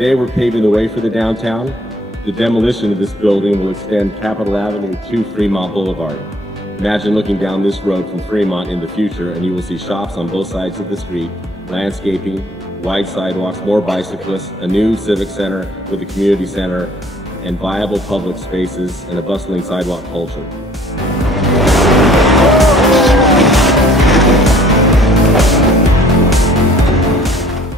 Today we're paving the way for the downtown. The demolition of this building will extend Capitol Avenue to Fremont Boulevard. Imagine looking down this road from Fremont in the future and you will see shops on both sides of the street, landscaping, wide sidewalks, more bicyclists, a new civic center with a community center, and viable public spaces and a bustling sidewalk culture.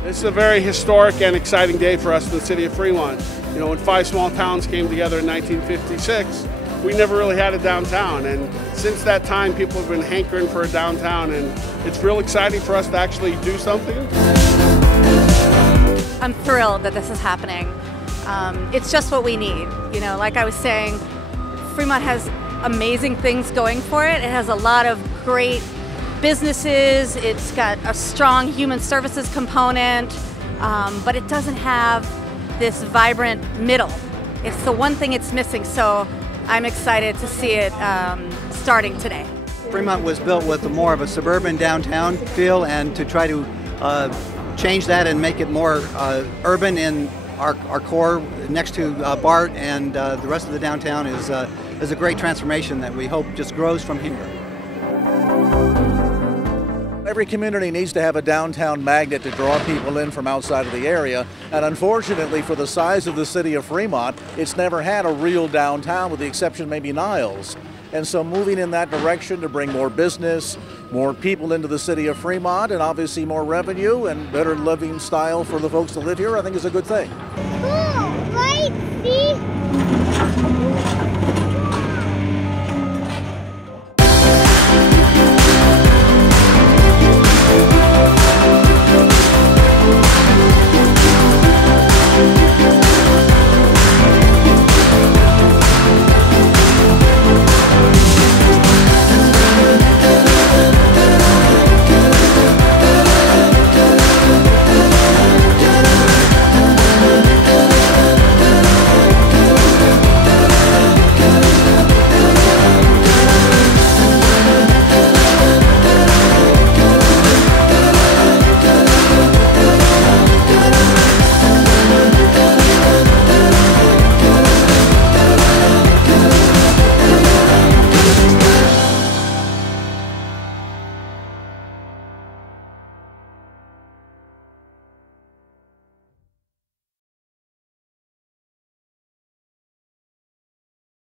This is a very historic and exciting day for us in the city of Fremont. You know, when 5 small towns came together in 1956, we never really had a downtown, and since that time people have been hankering for a downtown, and it's real exciting for us to actually do something. I'm thrilled that this is happening. It's just what we need. You know, like I was saying, Fremont has amazing things going for it. It has a lot of great businesses. It's got a strong human services component, but it doesn't have this vibrant middle. It's the one thing it's missing, so I'm excited to see it starting today. Fremont was built with more of a suburban downtown feel, and to try to change that and make it more urban in our core next to BART and the rest of the downtown is a great transformation that we hope just grows from here. Every community needs to have a downtown magnet to draw people in from outside of the area, and unfortunately for the size of the city of Fremont, it's never had a real downtown with the exception maybe Niles. And so moving in that direction to bring more business, more people into the city of Fremont, and obviously more revenue and better living style for the folks that live here, I think is a good thing. Cool, right? See?